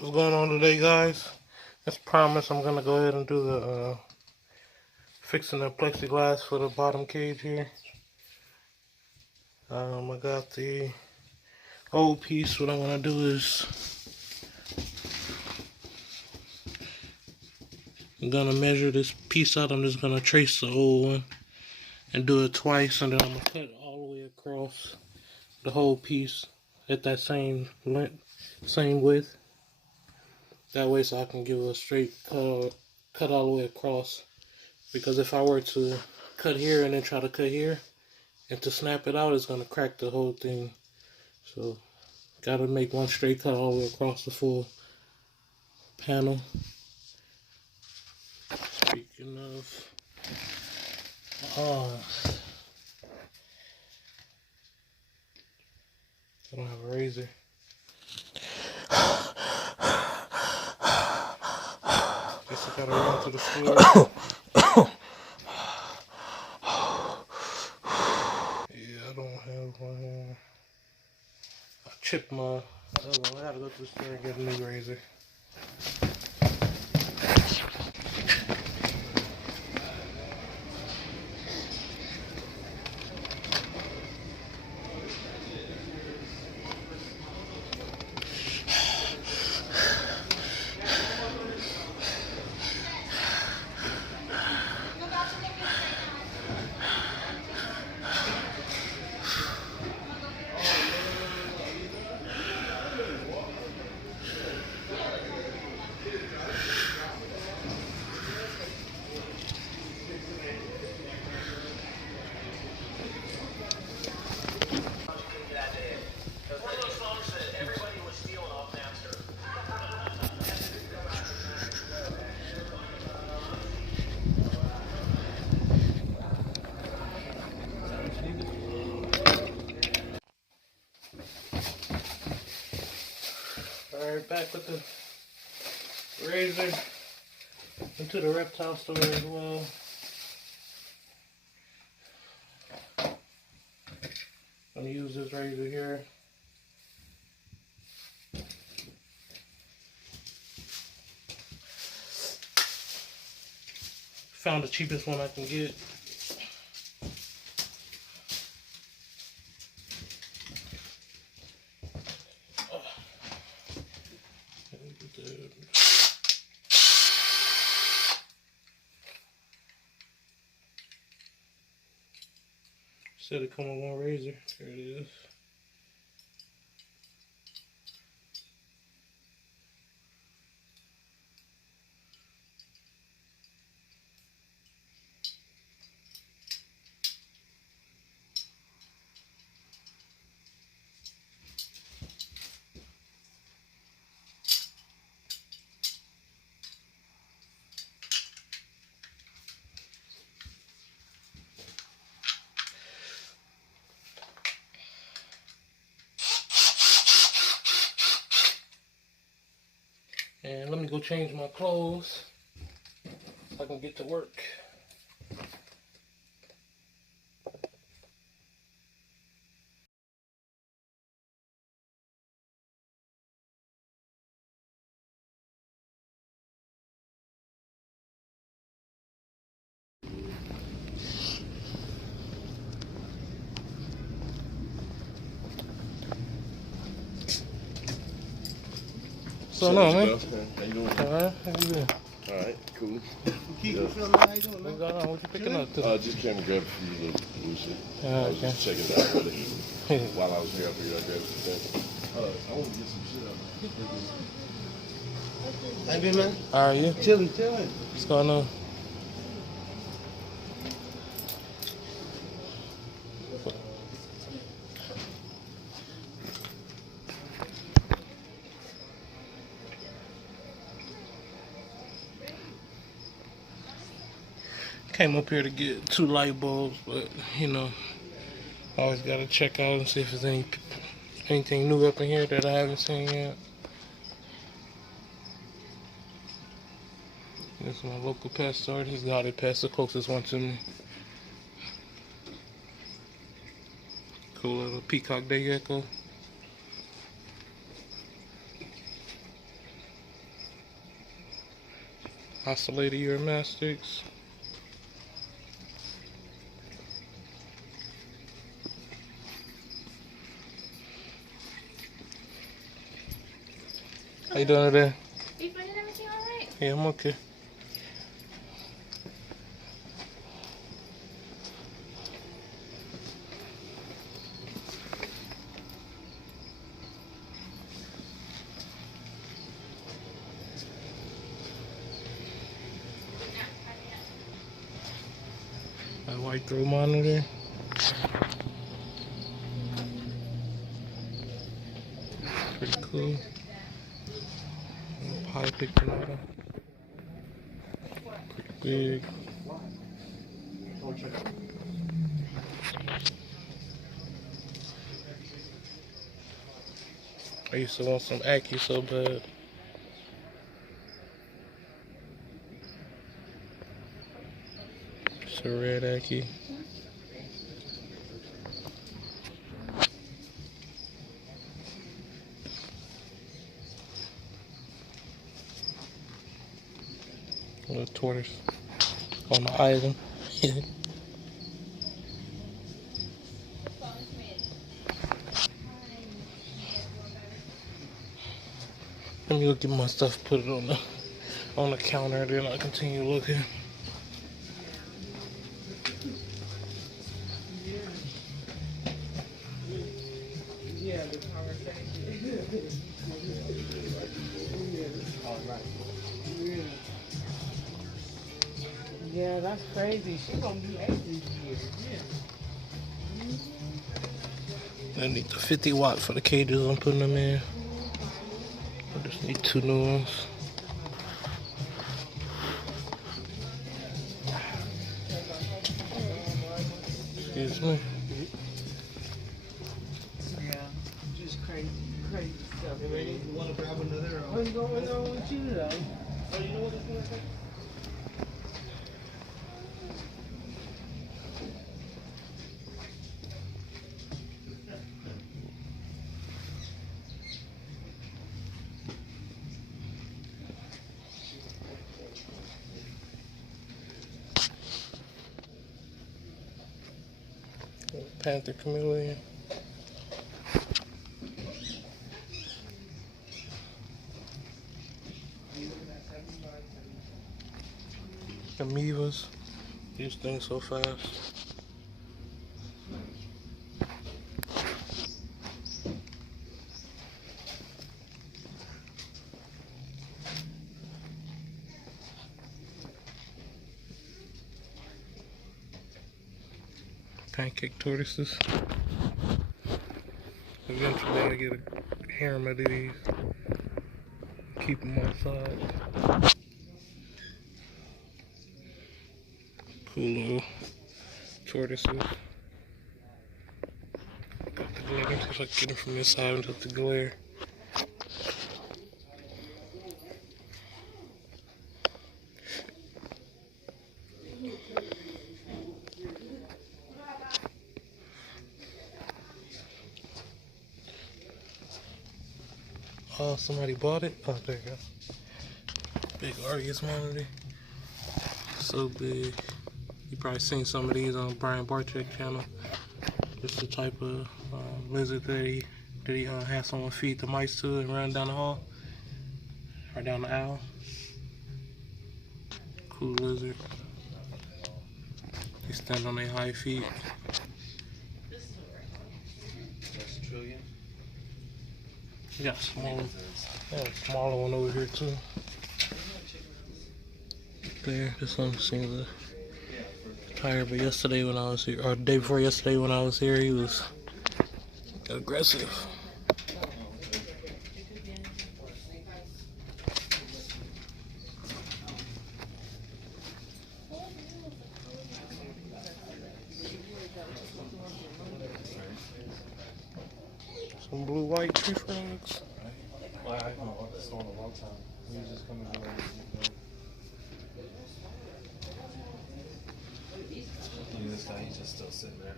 What's going on today, guys? As promised, I'm gonna go ahead and do the fixing the plexiglass for the bottom cage here. I got the old piece. What I'm gonna do is I'm gonna measure this piece out. I'm just gonna trace the old one and do it twice, and then I'm gonna cut all the way across the whole piece at that same length, same width. That way, so I can give a straight cut all the way across. Because if I were to cut here and then try to cut here, and to snap it out, it's going to crack the whole thing. So, got to make one straight cut all the way across the full panel. Speaking of, I don't have a razor. Guess I gotta run to the store. Yeah, I don't have one here. I chipped my other one. I gotta go to the store and get a new razor. Alright, back with the razor. Into the reptile store as well. I'm gonna use this razor here. Found the cheapest one I can get. Said it come with one razor. There it is. And let me go change my clothes so I can get to work. So no, man. How you doing? Alright, how you doing? Alright, cool. Yeah. What's going on? What you picking up today? Just came to grab a few little Lucy. Okay. I was just checking it out really. While I was here, I figured I'd grab some things. I want to get some shit out. How you been, man? How are you? Chilling. What's going on? Came up here to get 2 light bulbs, but you know, always gotta check out and see if there's anything new up in here that I haven't seen yet. This is my local pet store. This is G.M.D Pets, the closest one to me. Cool little peacock day gecko. Oscillator Uramastics. How you doing today? You finding everything alright? Yeah, I'm okay. My white throw monitor. Pretty cool. Pie picture. Pretty big. I used to want some Aki so bad. It's a red Aki. Little tortoise on the island. Let me go get my stuff, put it on the counter, then I'll continue looking. Yeah, the conversation. All right. Yeah, that's crazy. She's gonna be 8 this year. Yeah. I need the 50 watt for the cages I'm putting them in. I just need 2 new ones. Excuse me. Yeah, just crazy stuff. Hey, man, you want to grab another? What's going on with you though? Oh, you know what it's gonna take? Panther Chameleon. Amoebas. These things so fast. Pancake tortoises. Eventually I get a harem of these. Keep them outside. Cool little tortoises. Got the glare. Let me see if I can get them from this side without the glare. Oh, somebody bought it? Oh, there you go. Big Argus monitor. So big. You probably seen some of these on Brian Barczyk channel. It's the type of lizard that he had someone feed the mice to and run down the hall. Or down the aisle. Cool lizard. They stand on their high feet. That's a trillion. You got a smaller one over here too. There, this one seems tired, but yesterday when I was here, or the day before yesterday when I was here, he was aggressive. Some blue white tree frogs. Well, I haven't walked the store in a long time. We was just coming over and look at this guy, he's just still sitting there.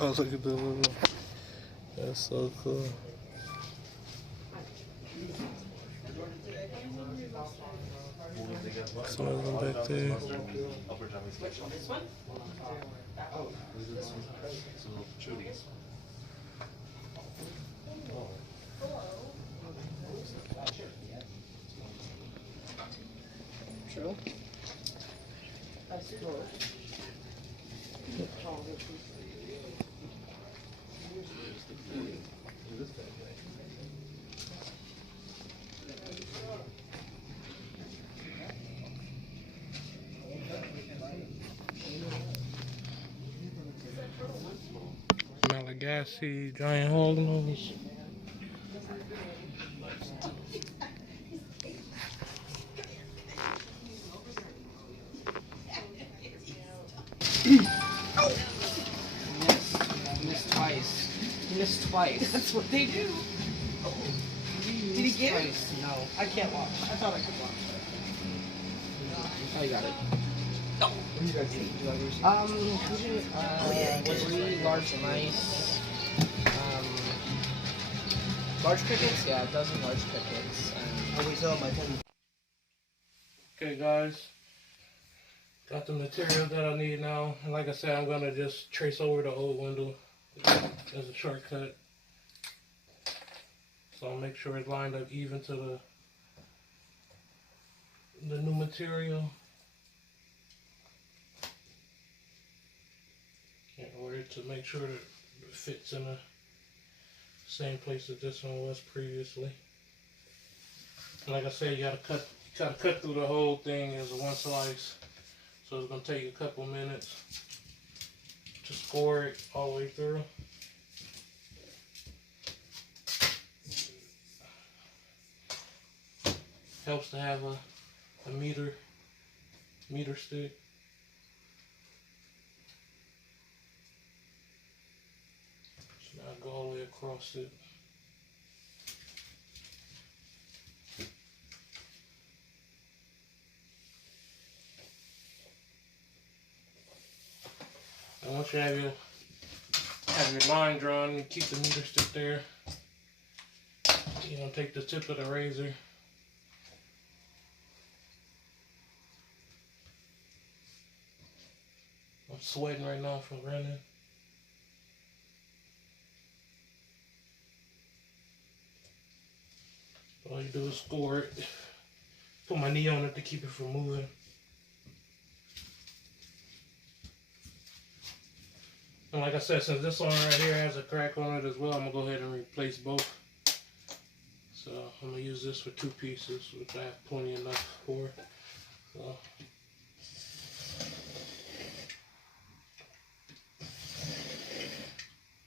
Oh, look at the little. That's so cool. Some of them back there. This one? It's a little protruding. True. That's true. Malagasy, giant hognose. Missed twice. He missed twice. That's what they do. Did he get it? Twice. No. I can't watch. I thought I could watch. Oh, you got it. What do you guys eat? Three large mice. Large crickets? Yeah, a dozen large crickets. Okay, guys. Got the material that I need now. And like I said, I'm going to just trace over the old window as a shortcut. So I'll make sure it's lined up even to the new material. In order to make sure that it fits in the same place that this one was previously. And like I said, you gotta cut through the whole thing as one slice. So it's gonna take a couple minutes to score it all the way through. Helps to have a meter stick. So now I go all the way across it. And once you have your line drawn, you keep the meter stick there. You're gonna take the tip of the razor. I'm sweating right now from running. All you do is score it. Put my knee on it to keep it from moving. And like I said, since this one right here has a crack on it as well, I'm going to go ahead and replace both. So I'm going to use this for 2 pieces, which I have plenty enough for. So.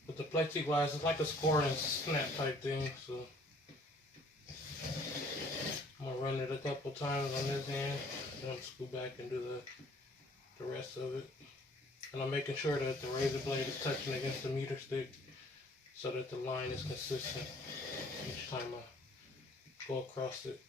With the plexiglass, it's like a score and snap type thing. So I'm going to run it a couple times on this hand, then I'm screw back and do the rest of it. And I'm making sure that the razor blade is touching against the meter stick so that the line is consistent each time I go across it.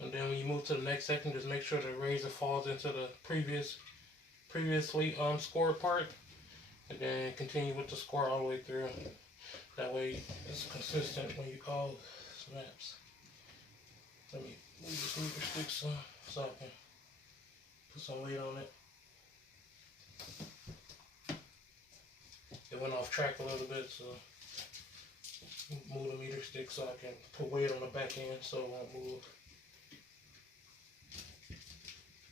And then when you move to the next section, just make sure the razor falls into the previously scored part, and then continue with the score all the way through. That way it's consistent when you call snaps. Let me move this meter stick so I can put some weight on it. It went off track a little bit, so move the meter stick so I can put weight on the back end so it won't move.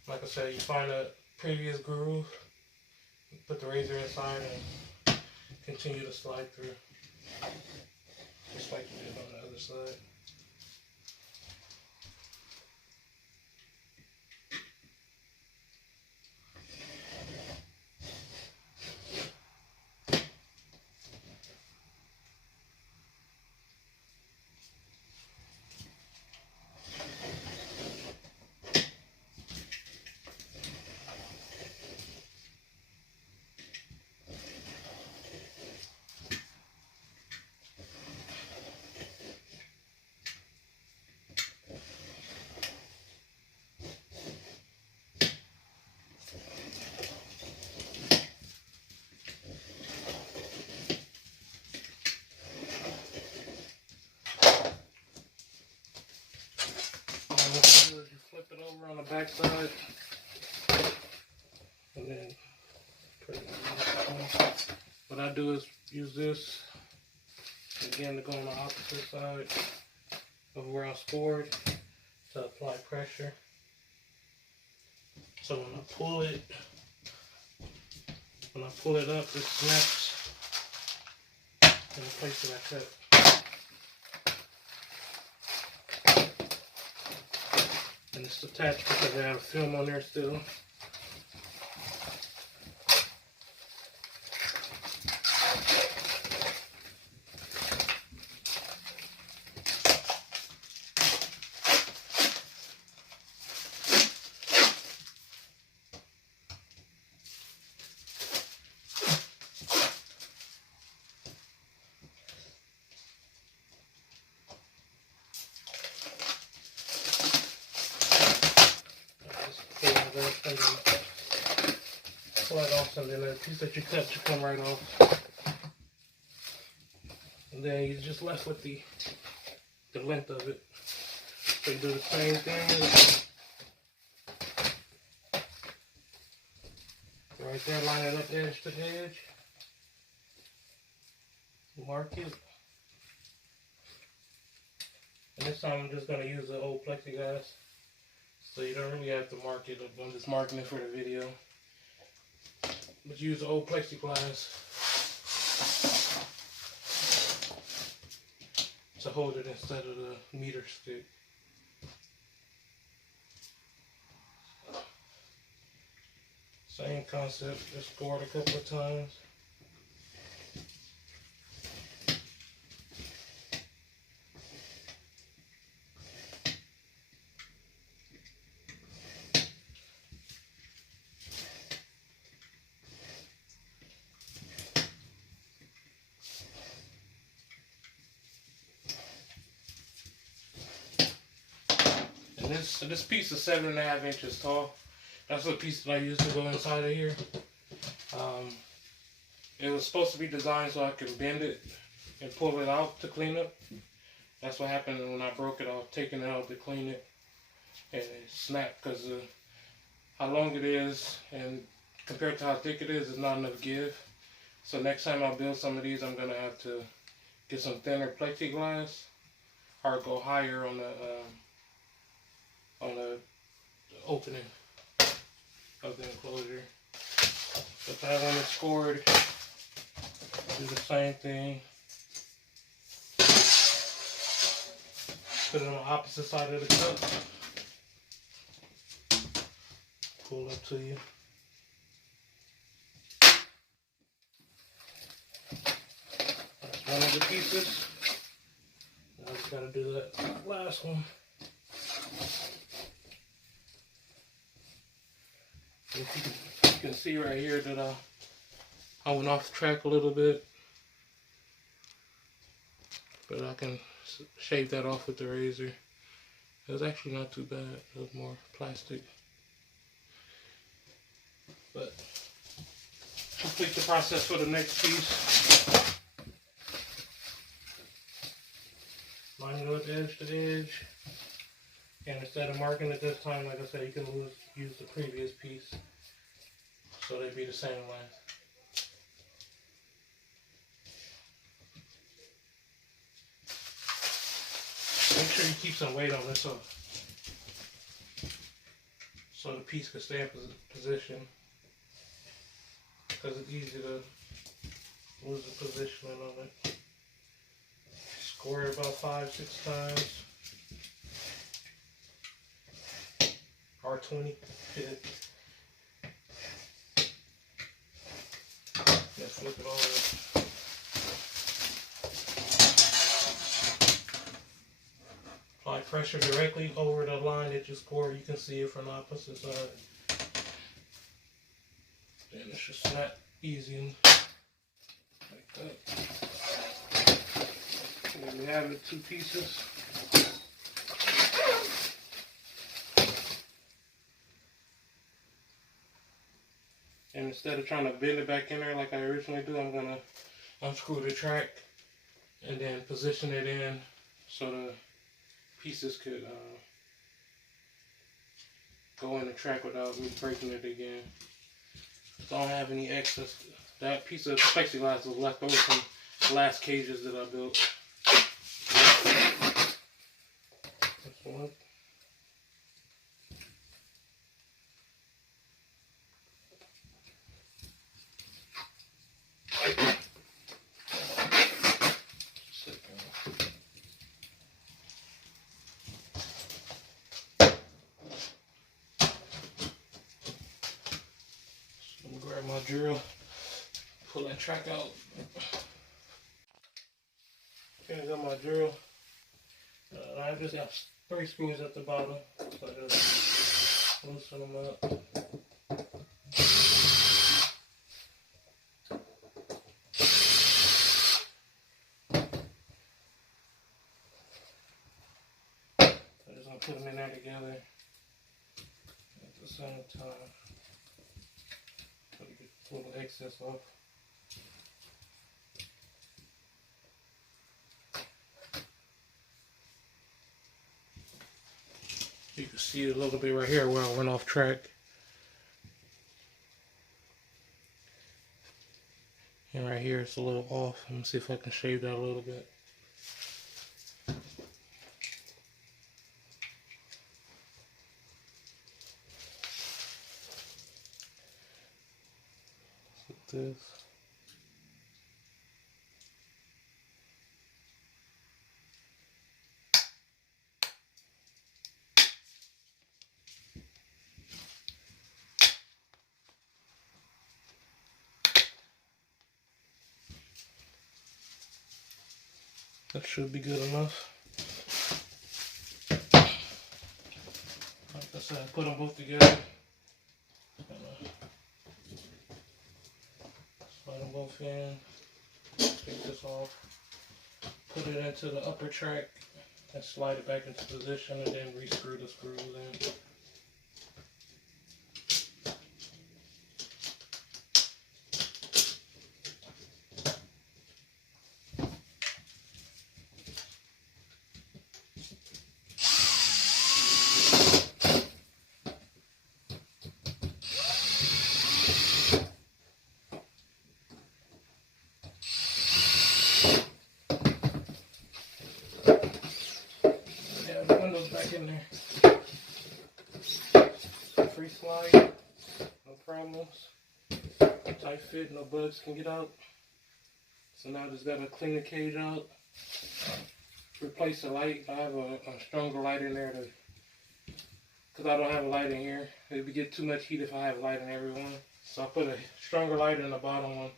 Like I said, you find a previous groove, put the razor inside and continue to slide through, just like you did on the other side. flip it over on the back side. And then put it on. What I do is use this again to go on the opposite side of where I scored to apply pressure. So when I pull it up, it snaps in the place that I cut. And it's attached because I have film on there still. Pull it off, and then the piece that you cut should come right off. And then you're just left with the length of it. So you do the same thing. Right there, line it up edge to edge. Mark it. And this time I'm just going to use the old plexiglass. So you don't really have to mark it. I'm just marking it for the video. But use the old plexiglass to hold it instead of the meter stick. Same concept, just score it a couple of times. And this piece is 7.5 inches tall. That's the piece that I used to go inside of here. It was supposed to be designed so I can bend it and pull it out to clean up. That's what happened when I broke it. I was taking it out to clean it, and it snapped because of how long it is, and compared to how thick it is not enough give. So next time I build some of these, I'm gonna have to get some thinner plexiglass or go higher on the opening of the enclosure. But that one is scored. Do the same thing. Put it on the opposite side of the cup. Pull up to you. That's one of the pieces. Now I just gotta do that last one. You can see right here that I went off track a little bit, but I can shave that off with the razor. It was actually not too bad. It was more plastic. But complete the process for the next piece. Line it up edge to edge. And instead of marking it this time, like I said, you can use the previous piece. So they'd be the same length. Make sure you keep some weight on this so the piece can stay in position. Because it's easy to lose the positioning on it. Score it about 5-6 times. Or 20. Let's flip it over. Apply pressure directly over the line that you scored. You can see it from the opposite side. Then it should snap easy like that. And then we have the two pieces. And instead of trying to bend it back in there like I originally do, I'm going to unscrew the track and then position it in so the pieces could go in the track without me breaking it again. So I don't have any excess. That piece of plexiglass was left over from the last cages that I built. This one. Grab my drill, pull that track out. Finish up my drill. I just got 3 screws at the bottom, so I just loosen them up. I'm just gonna put them in there together at the same time. Pull the excess off. You can see it a little bit right here where I went off track. And right here it's a little off. Let me see if I can shave that a little bit. Like this. That should be good enough. Like I said, I put them both together. Slide them both in. Take this off. Put it into the upper track and slide it back into position and then re-screw the screws in. Back in there. Free slide, no problems. Tight fit, no bugs can get out. So now I just gotta clean the cage out. Replace the light. I have a stronger light in there because I don't have a light in here. It would get too much heat if I have a light in every one. So I put a stronger light in the bottom one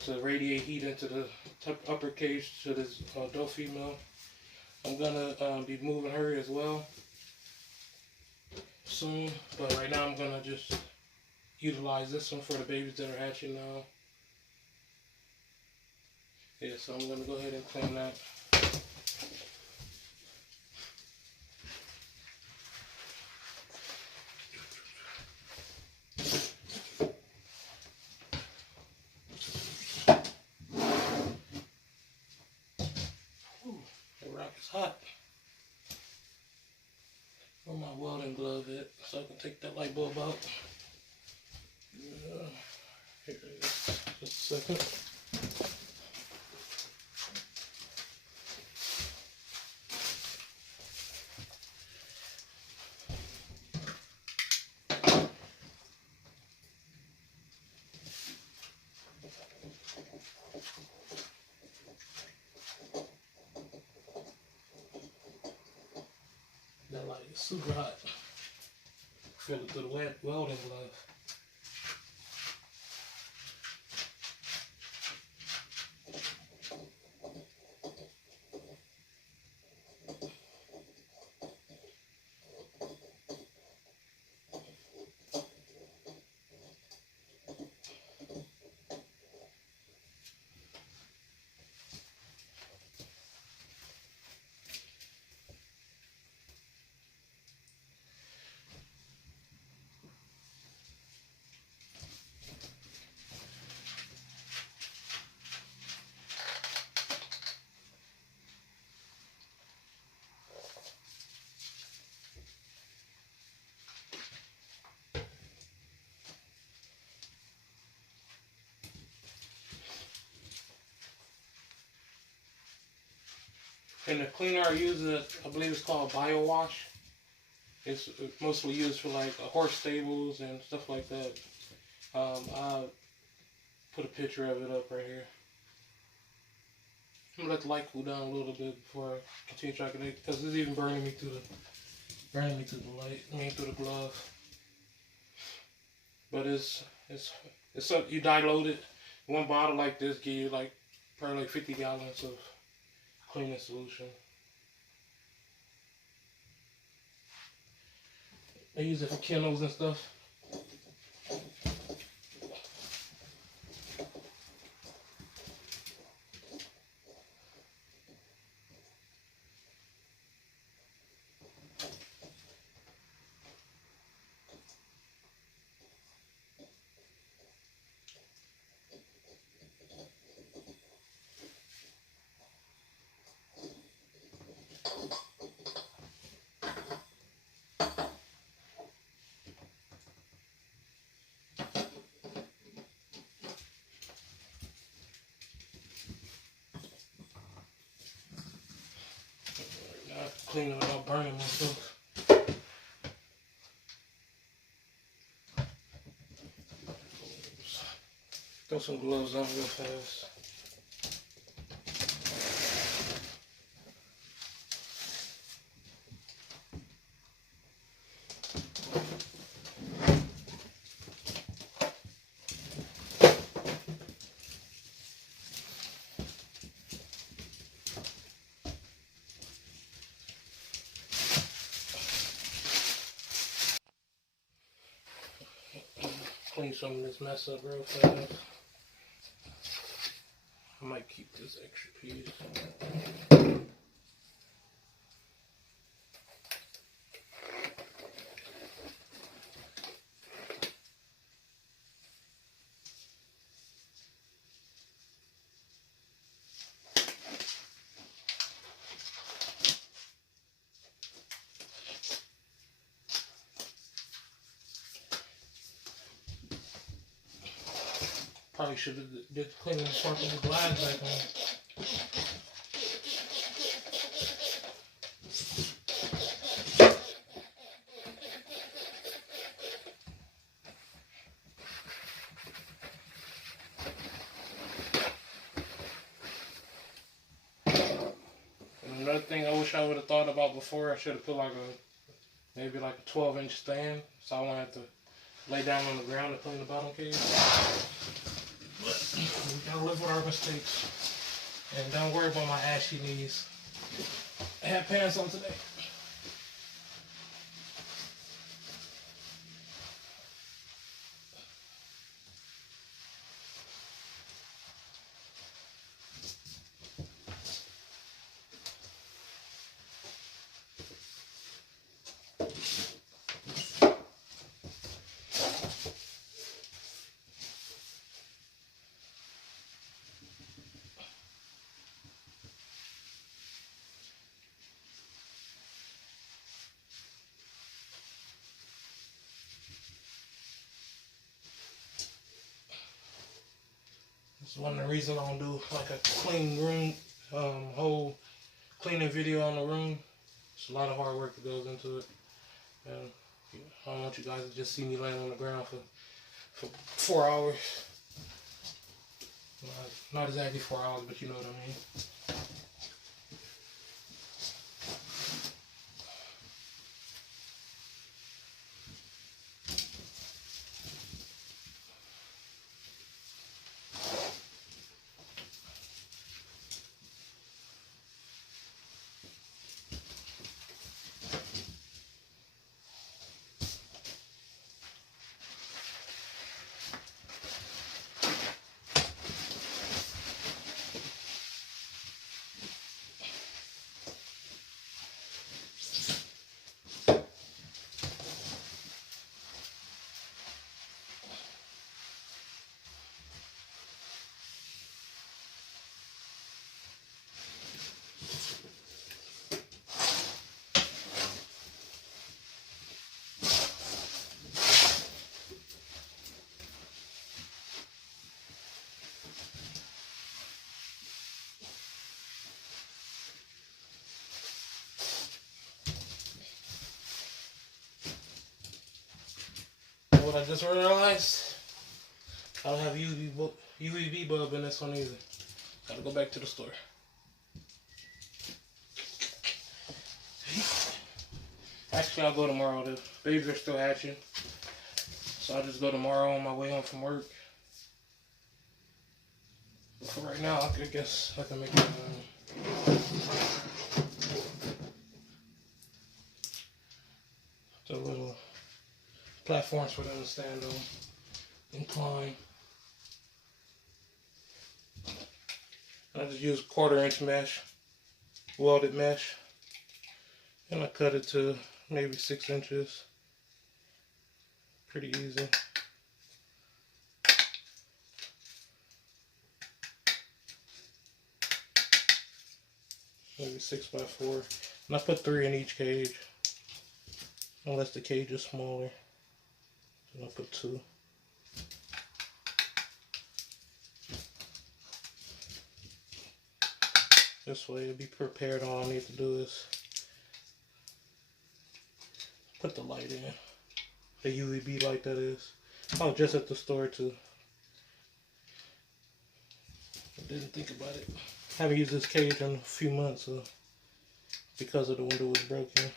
to radiate heat into the upper cage to this doe female. I'm gonna be moving her as well soon, but right now I'm gonna just utilize this one for the babies that are hatching now. Yeah, so I'm gonna go ahead and clean that. Ooh, the rock is hot. Where my welding glove at so I can take that light bulb out. Here it is. Just a second. That light is super hot. Feel it through the welding glove. And the cleaner I use, I believe it's called Bio Wash. It's mostly used for like horse stables and stuff like that. I'll put a picture of it up right here. I'm gonna let the light cool down a little bit before I continue tracking it, because it's even burning me through the light. I mean through the glove. But it's up. You dilute it. One bottle like this give you like probably like 50 gallons of cleaning solution. I use it for kennels and stuff. I have to clean it without burning myself. Throw some gloves on real fast. Clean some of this mess up real fast. I might keep this extra piece. Probably should have did the cleaning and sparkling the glass back on. And another thing I wish I would have thought about before, I should have put like maybe like a 12-inch stand, so I won't have to lay down on the ground to clean the bottom cage. But we gotta live with our mistakes. And don't worry about my ashy knees. I had pants on today. It's one of the reasons I don't do like a clean room, whole cleaning video on the room. It's a lot of hard work that goes into it. And I don't want you guys to just see me laying on the ground for 4 hours. Not exactly 4 hours, but you know what I mean. what I just realized? I don't have UVB bulb in this one either. Gotta go back to the store. Actually, I'll go tomorrow. The babies are still hatching. So I'll just go tomorrow on my way home from work. But for right now, I guess I can make it. The little platforms for them to stand on. Incline. I just use 1/4 inch mesh. Welded mesh. And I cut it to maybe 6 inches. Pretty easy. Maybe 6x4. And I put 3 in each cage. Unless the cage is smaller. And I put 2. This way it'll be prepared. All I need to do is put the light in. The UVB light, that is. I was just at the store too. I didn't think about it. I haven't used this cage in a few months because of the window was broken.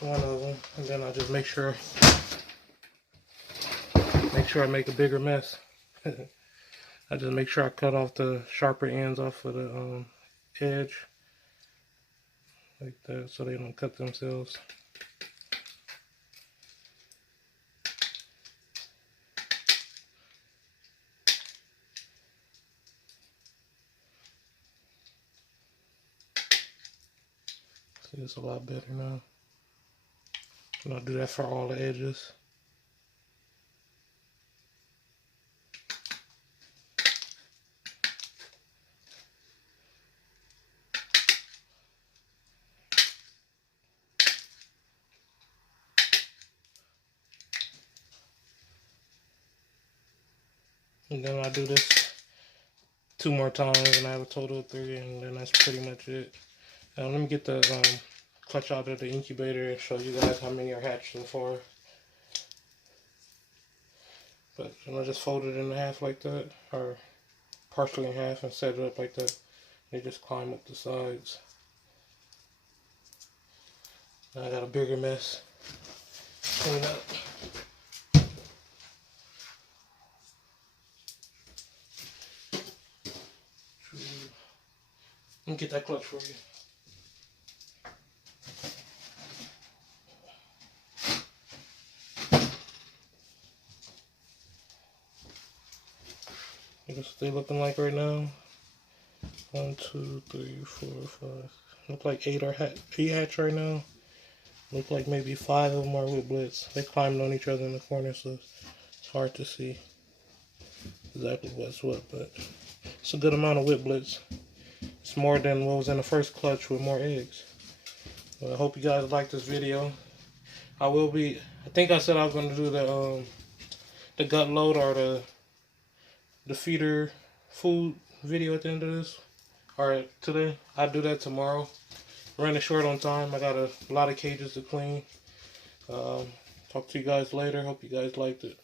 One of them, and then I just make sure I make a bigger mess. I just make sure I cut off the sharper ends off of the edge like that, so they don't cut themselves. See, it's a lot better now. And I'll do that for all the edges. And then I do this 2 more times, and I have a total of 3, and then that's pretty much it. Now let me get the clutch out of the incubator and show you guys how many are hatched so far. But I just fold it in half like that, or partially in half, and set it up like that. They just climb up the sides. Now I got a bigger mess. Clean up. Let me get that clutch for you. That's what they looking like right now. 1, 2, 3, 4, 5. Look like 8 hatch right now. Look like maybe 5 of them are with blitz. They climbed on each other in the corner, so it's hard to see exactly what's what, but it's a good amount of whip blitz. It's more than what was in the first clutch with more eggs. Well, I hope you guys like this video. I think I said I was going to do the gut load or the feeder food video at the end of this. Or today. I'll do that tomorrow. Running short on time. I got a lot of cages to clean. Talk to you guys later. Hope you guys liked it.